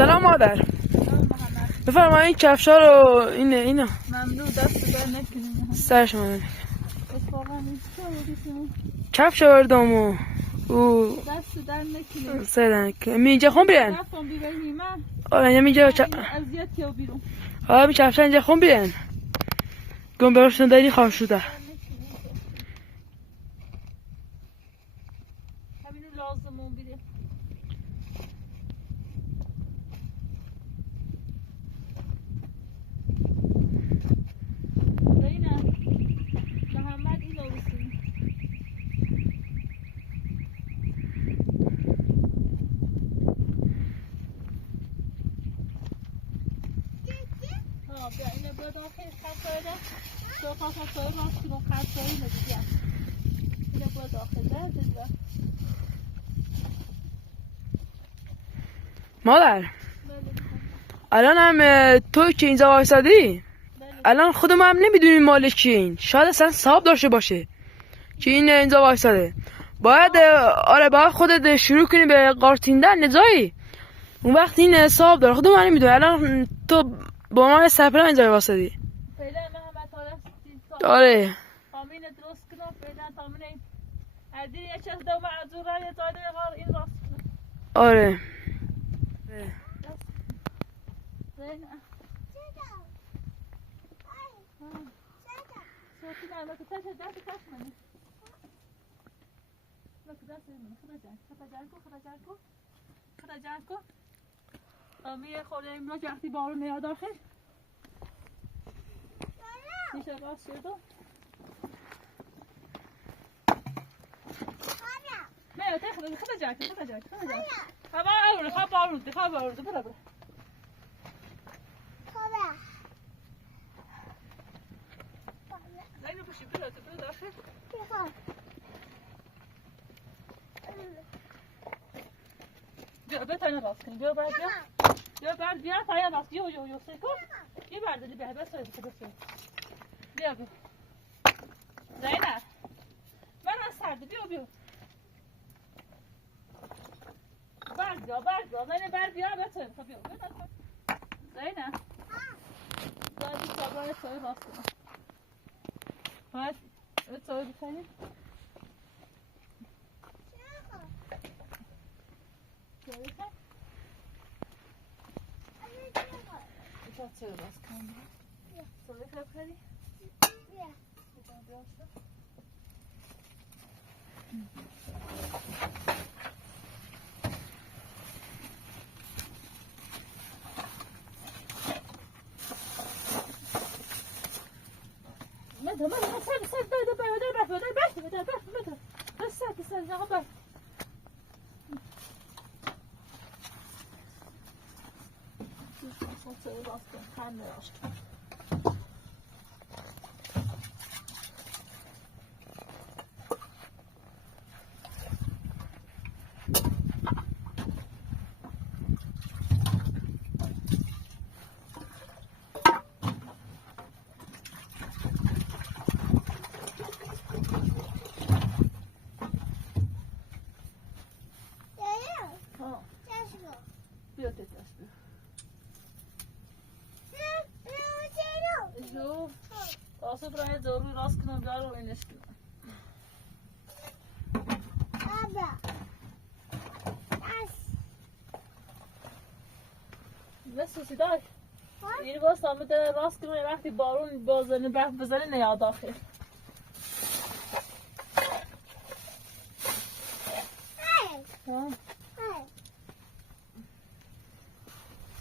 سلام مادر. سلام محمد. بفرمایید این کفشا رو اینا ممنون دست در نکنیم. سرش من اتفاقا این چه بودیم؟ کفش آوردم و دست در نکنیم. سرنک اینجا خون بیرن. رفتم بیرون من. آره اینجا اذیتی و بیرون. آره می کفش اینجا خون بیرن. گم برشتن داری خواه شده. همینو لازمون بیده. محمد اینو بسیم. بیا اینو بیا داخل خطایی ده دو تا خطایی باز کنم خطایی ندیدیم اینو بیا داخل ده دیدیم مادر الان هم تو که اینجا وایسادی الان خودم هم نمیدونیم مالک کیین. شاید اصلا صاحب داشته باشه که این اینجا وایساده. باید باید خودت شروع کنی به قارتیندن نجایی. اون وقت این صاحب داره خودم هم نمیدونم. الان تو با من سفر اینجا وایسادی. فعلا محمد آره تامین درست کنم فعلا تامین ادی یه چیز دو معذوره یه زایده غار این راست کنم. آره یه خورده امروز وقتی بارون میاد داخل میشه راست شد نه تخلص خدا جاك خب بارون برا زينب وش بلاد داخل بیا بتاین راست کنی بیا بعد بیا تاین راست یو سیکو یه بردلی بیا بس بیا زینب من از سرد بیا برد زینب برد بیا بتاین خب بیا زینب دادی صابر توی راست کنم بعد توی بکنیم چه باز کنم صابر بکنی آسف راه ضروری راست کنم دارو اینش کنم بابا بس سیدای این باز آمده راست کنم وقتی بارون بازنه برف بزنه نیاد داخل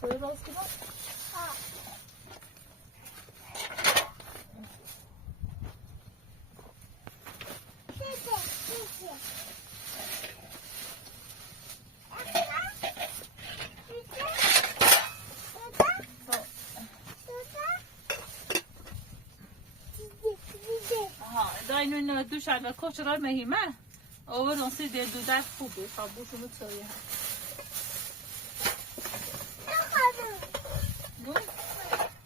سوی راست کنم اینو دوش اگر کوچه رای مهمه اوور نسی دل دو در خوبه خابوشو بتویه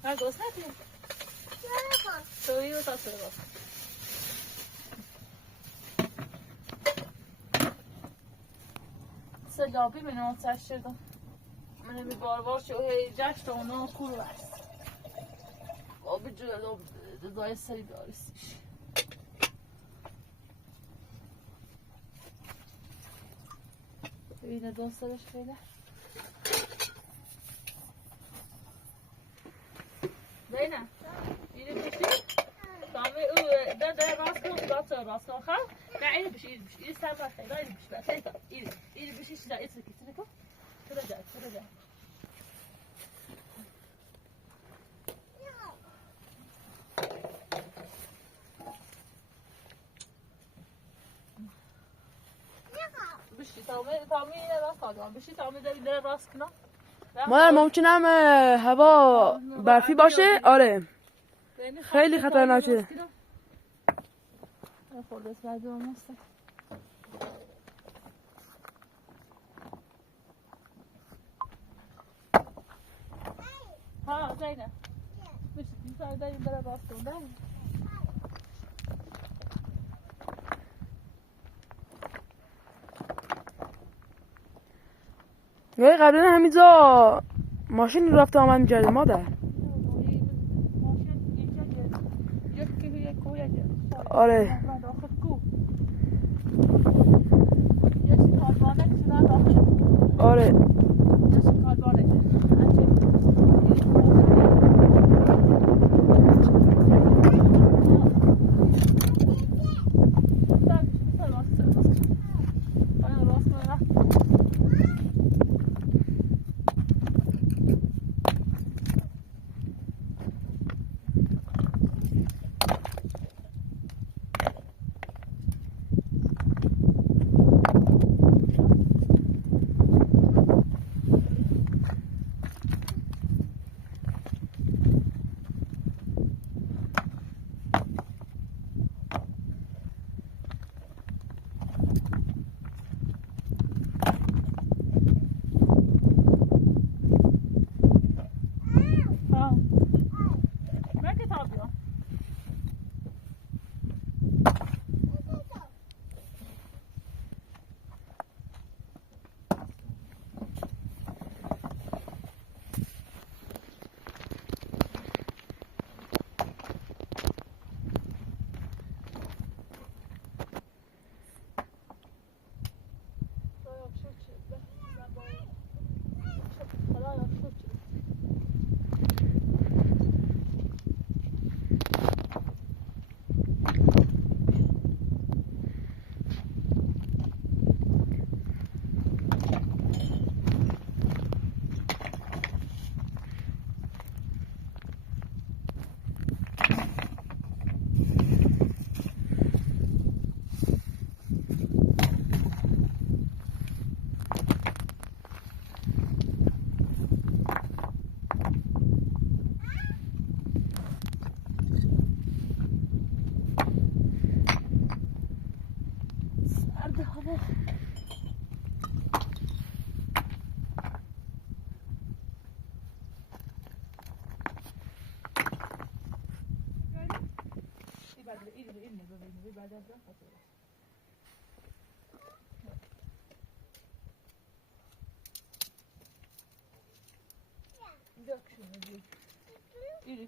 ها گوش ندی تویه تا سر باز سلابی من آتش شدم من همی بار شو هی جشت اونا کور است آب جلو دای سری دارستیش ببینه دوستش خیلی زینه اینه بشی تامي ده راسكم ضغط راسكم خا قاعد بش إيد سامع خير قاعد بش بس إيد بش إيش ده إترك إتركه ترجع بشی تامی راست آدم بشی تامی در راست کنم مادر ممکنم هوا برفی باشه آره خیلی خطرناکه خورده اسمه دوام هست ها زینه بشی میتونم داریم در راست کنم یه قبلا همینجا ماشین رفت آمد می‌کرد مادر آره آره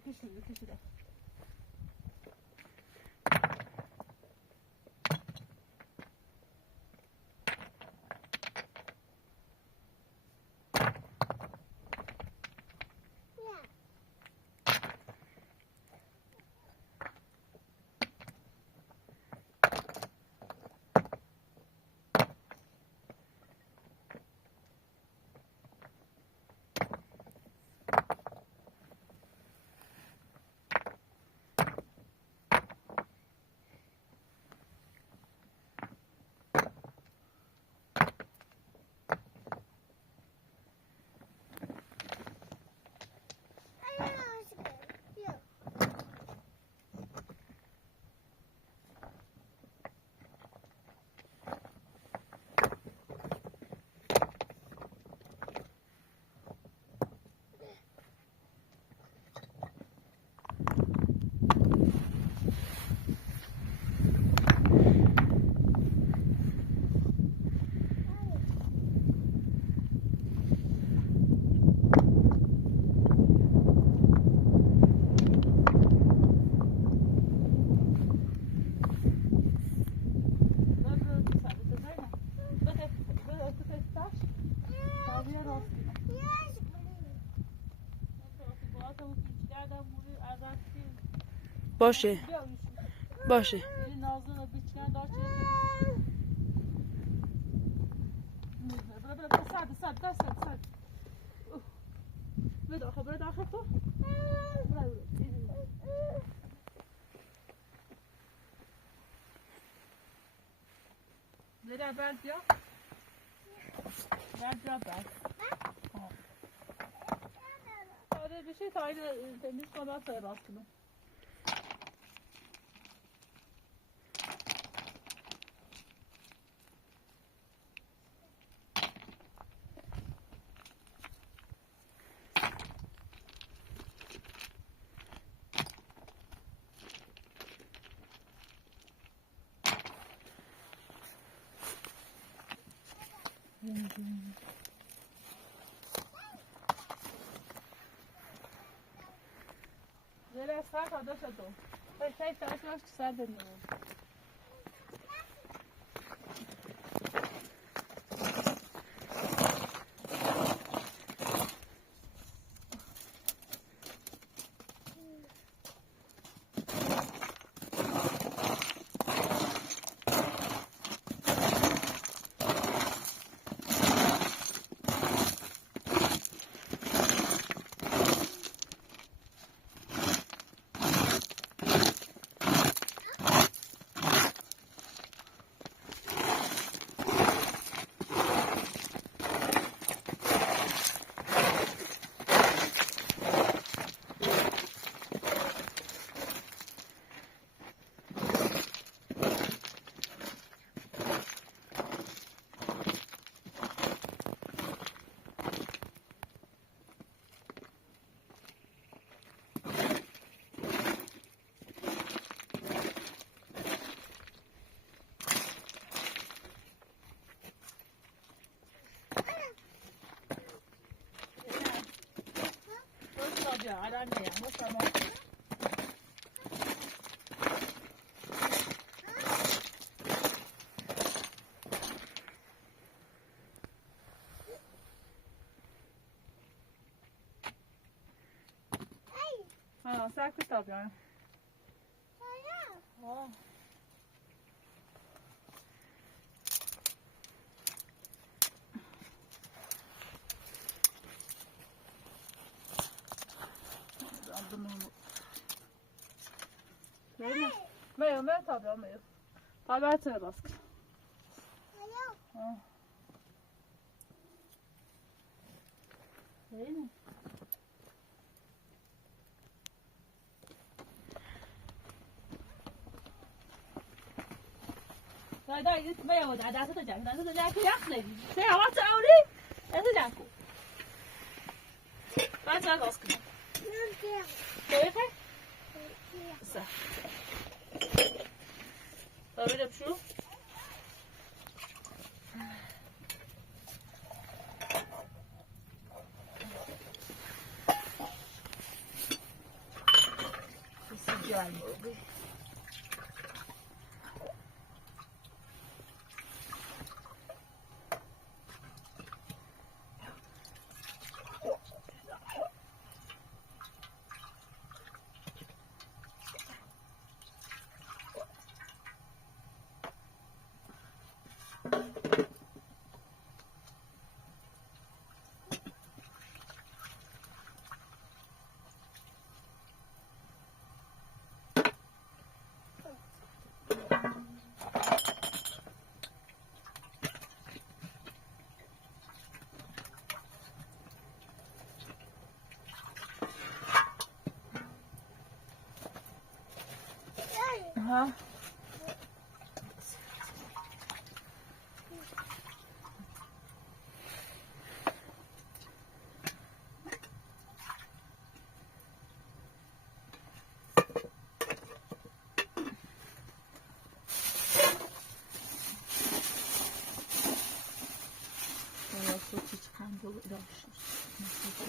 کشیده باشه بیا باشه این نازون رو بیچکن داشت بلا صد بده آخه برو داخل تو بده بعد بیا بعد آره بشه تا این تمیز کن بعد سر راست کنم زیر سر تا دو شد خیلی تایش باش که سر بنیم الان میام مستمع ساکت تا بیام Med tar vi med. Ta det till rask. Ja. Hej. دا یه میاد دست تو جمع یخ نمی چه هوا تعوری دست جمع کن بعد راست کن کیفه سه ببینم شو جمع ها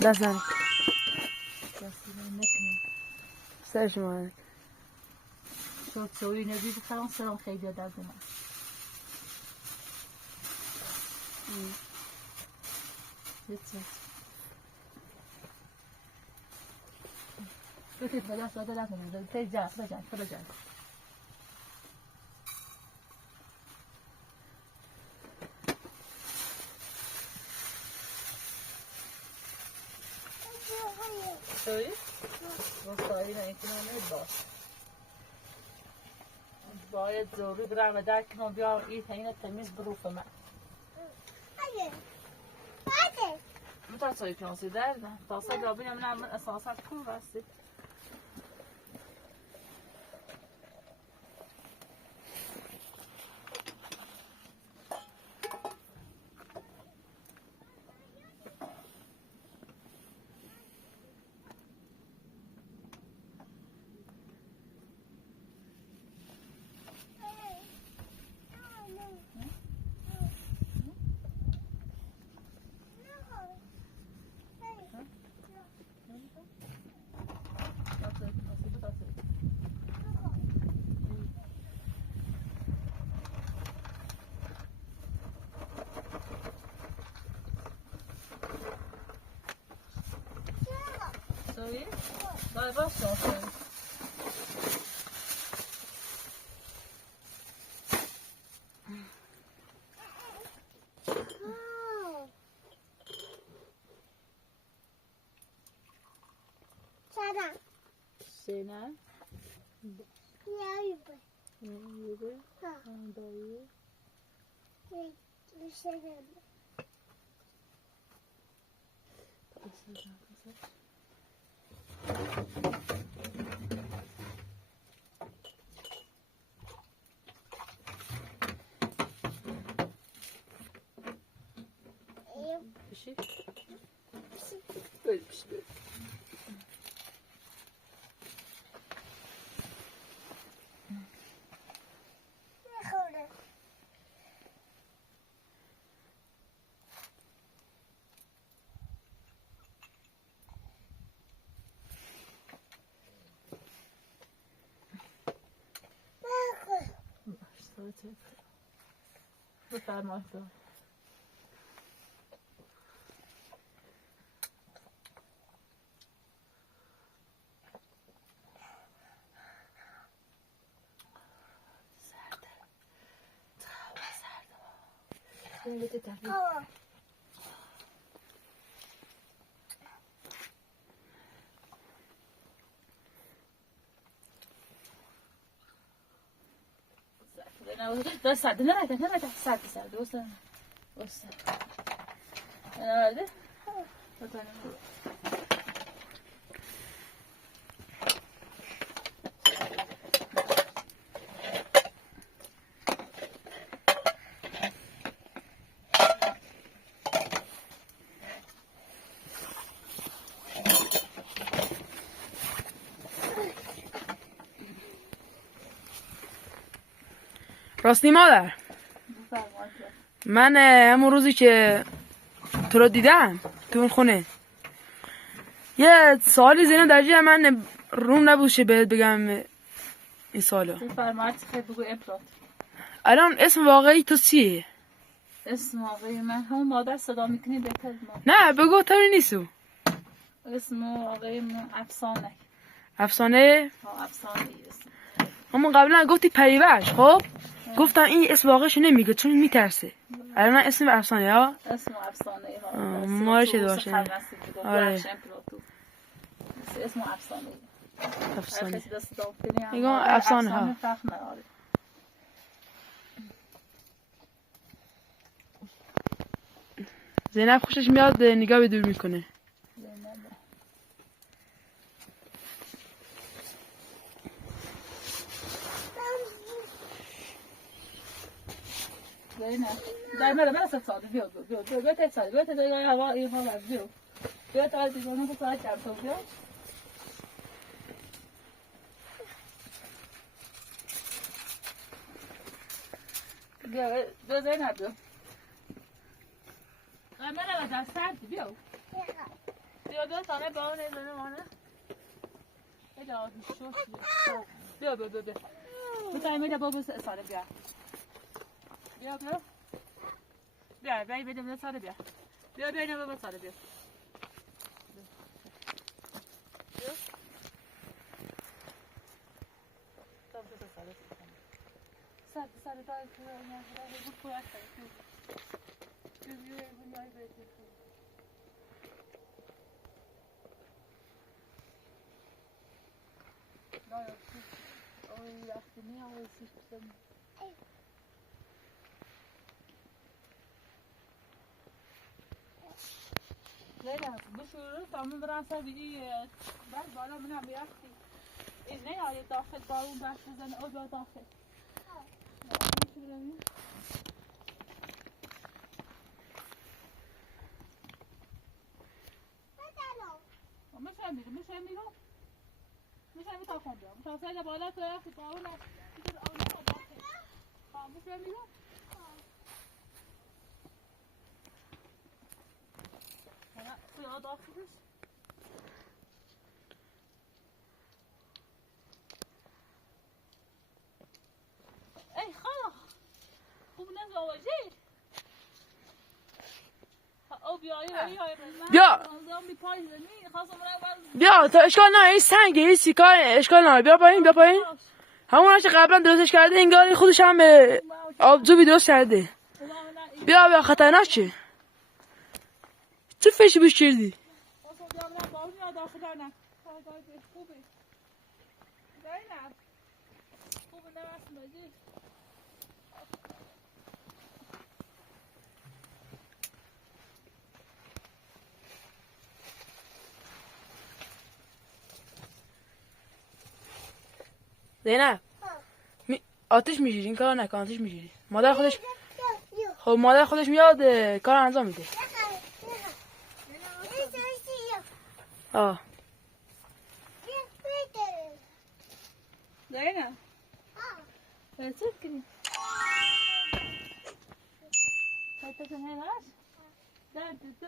دستم سرش ماند شو تسوي نبي فرنسا خير دادنا بتید به دست داده نکنید تی جا بجن Sorry? Sorry نمیتونم باش باید ضروری برم و درک کنم بیام این تینه تمیز بروف من متاسفی کنسی دردم تاسه دابینم من اساسا کن رسید Sorry? Vai, vai só, sorry. Sena. Yürü. Dayı. Bir şey. Böyle bir şey. بفرمایید سرده ده سرده نه سرده واسه nerede? راستی مادر من همون روزی که تو رو دیدم تو اون خونه یه سوالی زینه درجه من روم نبوشه بهت بگم این سالو الان اسم واقعی تو چیه؟ اسم واقعی من همون مادر صدا میکنی بهتر نه بگو طوری نیستو اسم واقعی من افسانه افسانه؟ افسانه همون قبلا گفتی پریوش خب؟ گفتم این اسم واقعیشو نمیگه چون میترسه الان اسم افسانه ها؟ اسم افسانه ها مارش باشه آره اسم افسانه افسانه میگم افسانه ها زینب خوشش میاد نگاه به دور میکنه در من ساده بیا تا ساده بیا تا هوا این حال بیا تا دیگه اون ساعت چند تا بیا زینب من در سرد بیا سانه با اون ایزانه مانه بیا بیا میده بابا سانه بیا بیا بدیم سانه بیا اینو بابا سانه بیا سر دای تو نه بود پورا کرد جویی بنای بیت نه او وقتی میاد سیستم نه بشور تمام برانسا بیی بعد بالا منم بیاختی این نه آیا داخل دارون داشت بزن او جا داخل مش همین تا خونده مش همین بالا تو رفت دارون بیشتر آن داخل مش همین نه تو داخلش ای خاله خوب نزاوجی او بیا بیا تا اشکال نه این سنگه این سیکار اشکال نه بیا پایین همون که قبلا درستش کرده انگار خودش هم آبجو درست کرده بیا خطرناک چه چه فشی بوش کردی زینب آتش میگیری این کار نکن آتش میگیری مادر خودش خب مادر خودش میاد کار انجام میده آه زینب چه کنی تا تو نه راست در تو